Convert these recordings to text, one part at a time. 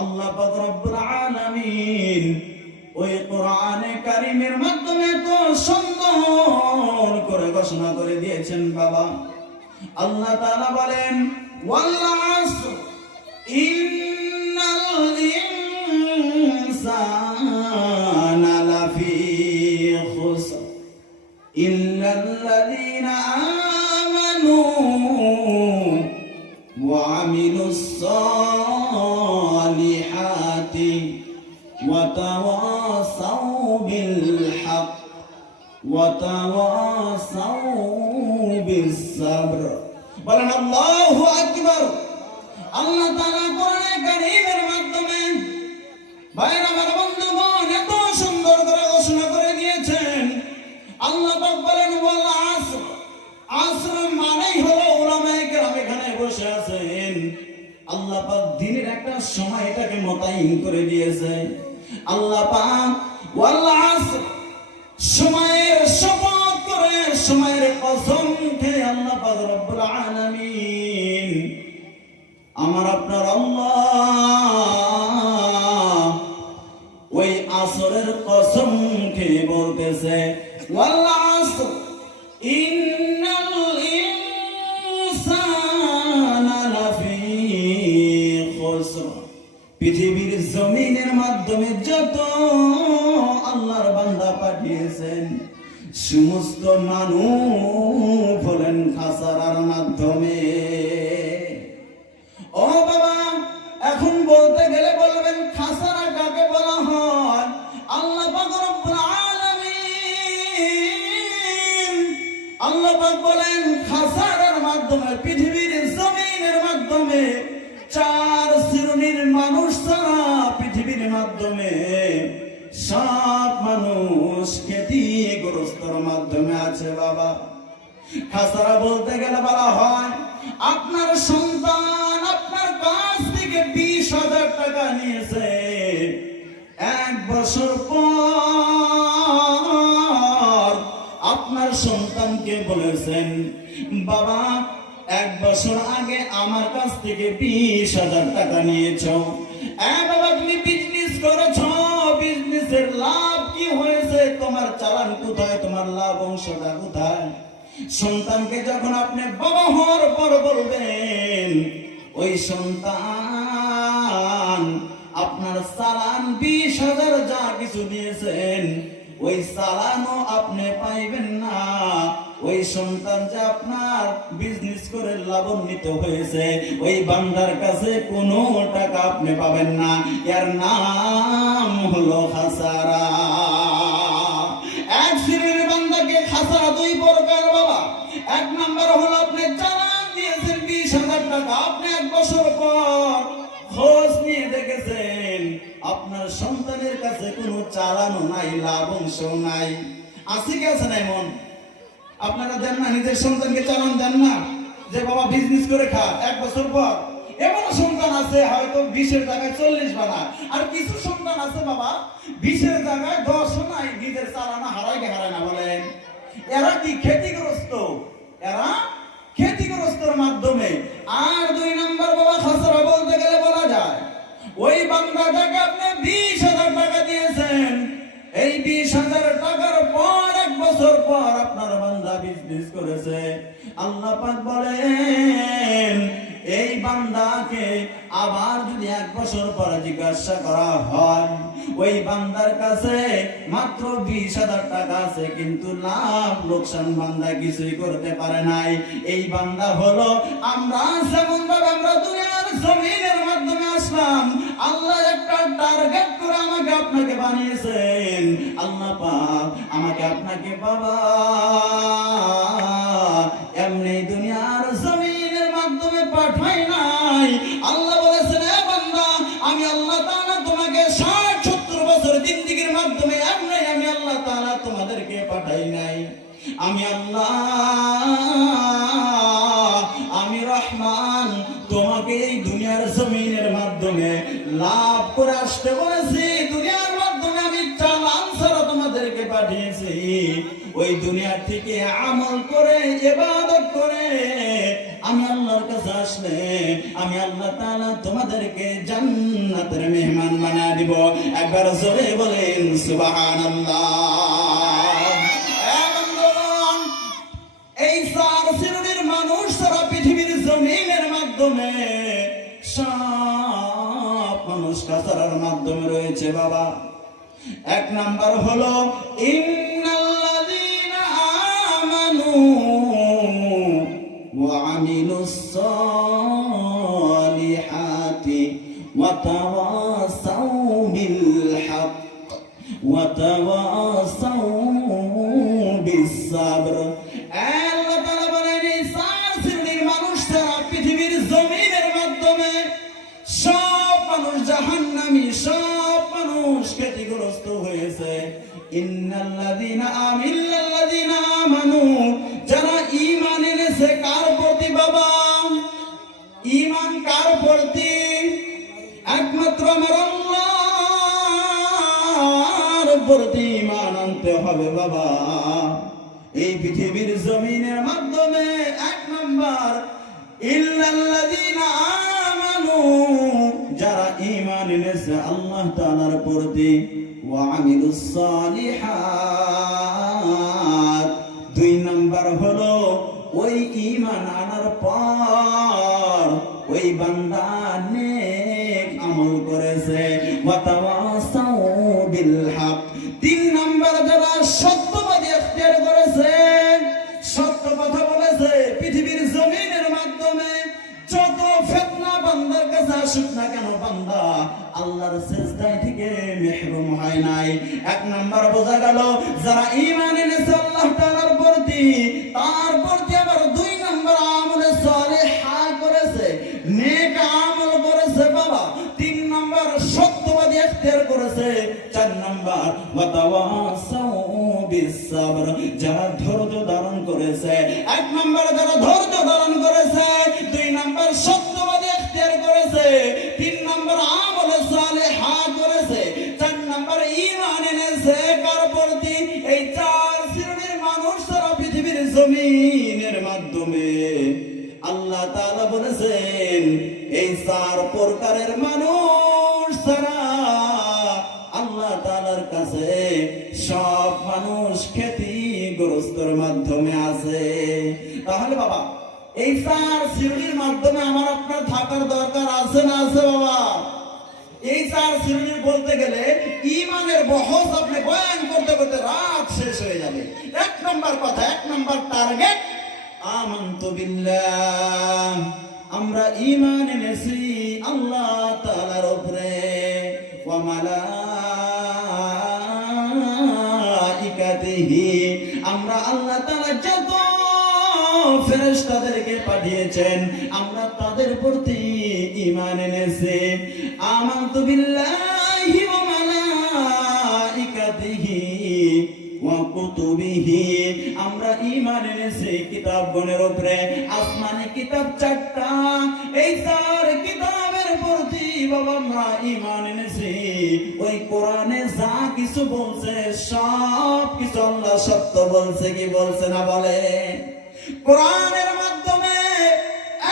আল্লাহ পাক রব্বুল আলামিন ওই কোরআনে কারীমের মাধ্যমে তো সুন্দর করে ঘোষণা করে দিয়েছেন বাবা। আল্লাহ তাআলা বলেন ওয়াল আসর ইন্নাল ইনসানা লাফি খুসর ইল্লাল্লাযীনা আমানু ওয়া আমিলুস সালিহাতি ওয়া তাওয়াসাউ বিল হক ওয়া তাওয়াসাউ বিস সাবর। বলেন আল্লাহু আকবার। আল্লাহ তাআলা কোরআনে কারীমের মাধ্যমে ভাইরা আমার বন্ধুগণ এত সুন্দর করে ঘোষণা করে দিয়েছেন। আল্লাহ পাক বলেন ওয়াল আসর, আসর মানেই হলো উলামায়ে কেরাম এখানে বসে আছেন। আল্লাহ পাক দিনের একটা সময় এটাকে মোতায়েন করে দিয়েছে। আল্লাহ পাক ওয়াল আসর সময়ের শপথ করে, সময়ের কসম খেয়ে আল্লাহ পাক রব্বুল আলামিন আমার আপনার আল্লাহ ওই আসরের কসম খেয়ে বলতেছে ওয়াল আসর ইন্নাল ইনসানা লাফি খুসর। পৃথিবীর জমিনের মাধ্যমে যত আল্লাহর বান্দা পাঠিয়েছেন সমস্ত মানুষ হলেন খাসারার মাধ্যমে। ও বাবা, এখন বলতে গেলে বলবেন খাসারা কাকে বলা হয়? আল্লাহ পাক রব্বুল আলামিন আল্লাহ পাক বলেন খাসারার মাধ্যমে পৃথিবীর জমিনের মাধ্যমে চার শ্রেণীর মানুষ ছাড়া পৃথিবীর মাধ্যমে সব মানুষ ক্ষতিগ্রস্তর মাধ্যমে আছে বাবা। খাসারা বলতে গেলে বলা হয় আপনার সন্তান আপনার কাছ থেকে 20,000 টাকা নিয়েছে, 1 বছর পর আপনার সন্তানকে বলেছেন বাবা 1 বছর আগে আমার কাছ থেকে 20,000 টাকা নিয়েছো, বাবা তুমি বিজনেস করেছো, বিজনেসের লাভ কি হয়েছে, তোমার চালান কোথায়, তোমার লাভ অংশটা কোথায়? সন্তানকে যখন আপনি বাবা হওয়ার পর বলবেন ওই সন্তান আপনার চালান 20,000 যা কিছু দিয়েছেন ওই চালানও আপনি পাইবেন না। ওই সন্তান যে আপনার বিজনেস করে লাভান্বিত হয়েছে ওই বান্দার কাছে কোনো টাকা আপনি পাবেন না। এর নাম হলো খাসারা। এক শ্রেণীর বান্দাকে খাসারা 2 প্রকার বাবা। 1 নাম্বার হলো আপনি চালান দিয়েছেন 20,000 টাকা, আপনি 1 বছর পর খোঁজ নিয়ে দেখেছেন আপনার সন্তানের কাছে কোনো চালানও নাই, লাভ অংশ নাই। আছে কি আছে না? এমন আপনারা দেন না, নিজের সন্তানকে চালান দেন না যে বাবা বিজনেস করে খা। 1 বছর পর এমন সন্তান আছে হয়তো 20-এর জায়গায় 40 বানায়, আর কিছু সন্তান আছে বাবা 20-এর জায়গায় 10ও নাই, নিজের চালানা হারায় না। বলেন এরা কি ক্ষতিগ্রস্ত? এরা ক্ষতিগ্রস্তর মাধ্যমে। আর 2 নাম্বার বাবা খাসারা বলতে গেলে বলা যায় ওই বান্দাটাকে আপনি 20,000 টাকা দিয়েছেন, এই 20,000 টাকার পর 1 বছর পর আপনার বান্দা বিজনেস করেছে। আল্লাহ পাক বলেন এই বান্দাকে আবার যদি 1 বছর পর জিজ্ঞাসা করা হয় ওই বান্দার কাছে মাত্র 20,000 টাকা আছে, কিন্তু লাভ লোকসান বান্দা কিছুই করতে পারে নাই। এই বান্দা হলো আমরা যেমন ভাবে আমরা দুনিয়ার জমিনের মাধ্যমে আসলাম, আল্লাহ একটা টার্গেট করে আমাকে আপনাকে বানিয়েছেন। আল্লাহ পাক আমাকে আপনাকে বাবা এমনি দুনিয়ার জমিনের মাধ্যমে পাঠাই নাই। আল্লাহ বলেছেন এ বান্দা আমি আল্লাহ তাআলা তোমাকে 60-70 বছর জিন্দেগীর মাধ্যমে এমনি আমি আল্লাহ তাআলা তোমাদেরকে পাঠাই নাই। আমি আল্লাহ আমি রহমান তোমাকে এই দুনিয়ার জমিনের মাধ্যমে লাভ করে আসতে বলেছি। দুনিয়ার মাধ্যমে আমি চালান ছাড়া তোমাদেরকে পাঠিয়েছি। ওই দুনিয়া থেকে আমল করে ইবাদত করে আমি আল্লাহর কাছে আসলে আমি আল্লাহ তাআলা তোমাদেরকে জান্নাতের মেহমান বানিয়ে দিব। একবার জোরে বলেন সুবহানাল্লাহ। এই চার শ্রেণীর মানুষ সারা পৃথিবীর জমিনের মাধ্যমে সব মানুষ কাছাড়ার মাধ্যমে রয়েছে বাবা। এক নাম্বার হলো ইন্নাল্লাযীনা আমানু ওয়া আমিলুস সালিহাতি ওয়া তাওয়াসাউ বিল হক ওয়া তাওয়াসাউ বিস সাবর। আল্লাহ তাআলা বলেন এই চার শ্রেণীর মানুষ সারা পৃথিবীর জমিনের মাধ্যমে সব মানুষ জাহান্নামী, সব মানুষ ক্ষতিগ্রস্ত হয়েছে। ইন্নাল্লাযীনা আমানু, যারা ঈমান এনেছে কার প্রতি বাবা? ঈমান কার প্রতি? একমাত্র আমার আল্লাহর প্রতি ঈমান আনতে হবে বাবা। এই পৃথিবীর জমিনের মাধ্যমে এক নাম্বার ইল্লাল্লাযীনা আমানু, যারা ঈমান এনেছে আল্লাহ তাআলার প্রতি, ওয়া আমিলুস সালিহাত। দুই নাম্বার হলো ওই ঈমান আনার পর ওই বান্দা নেক আমল করেছে, ওয়া তাওয়াসাউ বিল হক। তিন নাম্বার যারা সত্যবাদী ইখতিয়ার করেছে, সত্য কথা বলেছে। পৃথিবীর জমিনের মাধ্যমে যত ফিতনা বান্দার কাছে আসুক না কেন, বান্দা আল্লাহর সিজদায় থেকে মাহরুম হয় নাই। এক নাম্বার বোঝা গেল যারা ঈমান এনেছে আল্লাহ তাআলার প্রতি, তার প্রতি আবার দুই নাম্বার আমলে সালিহা করেছে, নেক আমল করেছে বাবা। তিন নাম্বার সত্যবাদী ইখতিয়ার করেছে। চার নাম্বার ওয়া তাওয়াসাউ বিস সাবর, যারা ধৈর্য ধারণ করেছে। এক নাম্বার যারা ধৈর্য ধারণ করেছে, দুই নাম্বার সত্যবাদী ইখতিয়ার করেছে, তিন নাম্বার আমলে সালিহা করেছে, চার নাম্বার ঈমান এনেছে কার প্রতি? এই চার শ্রেণীর মানুষ সারা পৃথিবীর জমিনের মাধ্যমে আল্লাহ তাআলা বলেছেন এই চার প্রকারের মানুষ ছাড়া আল্লাহ তাআলার কাছে সব মানুষ ক্ষতিগ্রস্তর মাধ্যমে আছে। তাহলে বাবা এই চার শ্রেণীর মাধ্যমে আমার আপনার থাকার দরকার আছে না আছে বাবা? এই চার শ্রেণীর বলতে গেলে ঈমানের বহস আপনি বয়ান করতে করতে রাত শেষ হয়ে যাবে। এক নাম্বার কথা, এক নাম্বার টার্গেট আমানতু বিল্লাহ, আমরা ঈমান এনেছি আল্লাহ তাআলার উপরে, ওয়া মালাইকাতিহি, আমরা আল্লাহ তাআলা যত ফেরেশতাদেরকে পাঠিয়েছেন আমরা তাদের প্রতি ঈমান এনেছি। আমানতু বিল্লাহি ওয়া মালাইকাতিহি ওয়া কুতুবিহি, আমরা ঈমান এনেছি কিতাবগণের উপরে। আসমানি কিতাব চারটা, এই চার কিতাবের প্রতি বাবা আমরা ঈমান এনেছি। ওই কোরআনে যা কিছু বলছে সব কিছু আল্লাহ সত্য বলছে কি বলছে না বলে? কোরআনের মাধ্যমে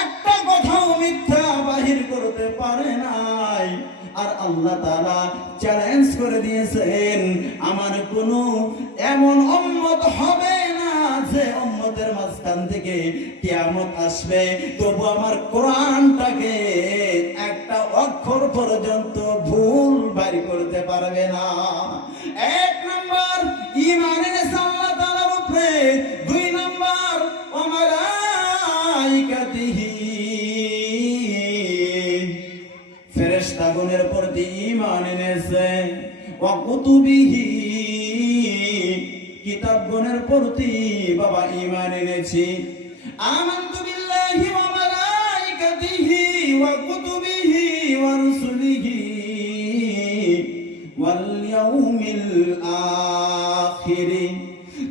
একটা কথাও মিথ্যা বাহির করতে পারে নাই। আর আল্লাহ তাআলা চ্যালেঞ্জ করে দিয়েছেন আমার কোনো এমন উম্মত হবে না যে উম্মতের মাঝখান থেকে কিয়ামত আসবে তবু আমার কোরআনটাকে একটা অক্ষর পর্যন্ত ভুল বাইর করতে পারবে না। এক নাম্বার ঈমান এনেছে আল্লাহ তাআলার উপরে, দুই নাম্বার ওয়া মালাইকাতিহি, ফেরেশতাগণের প্রতি ঈমান এনেছে, ওয়া কুতুবিহি, কিতাবগণের প্রতি বাবা ঈমান এনেছি। আমানতু বিল্লাহি ওয়া মালাইকাতিহি ওয়া কুতুবিহি ওয়া রুসুলিহি ওয়াল ইয়াউমিল আখির।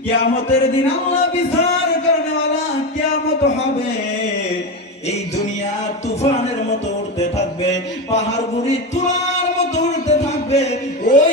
কিয়ামতের দিন আল্লাহ বিচার করনেওয়ালা কিয়ামত হবে। এই দুনিয়া তুফানের মতো উঠতে থাকবে, পাহাড়গুলি তুলার মতো উঠতে থাকবে। ওই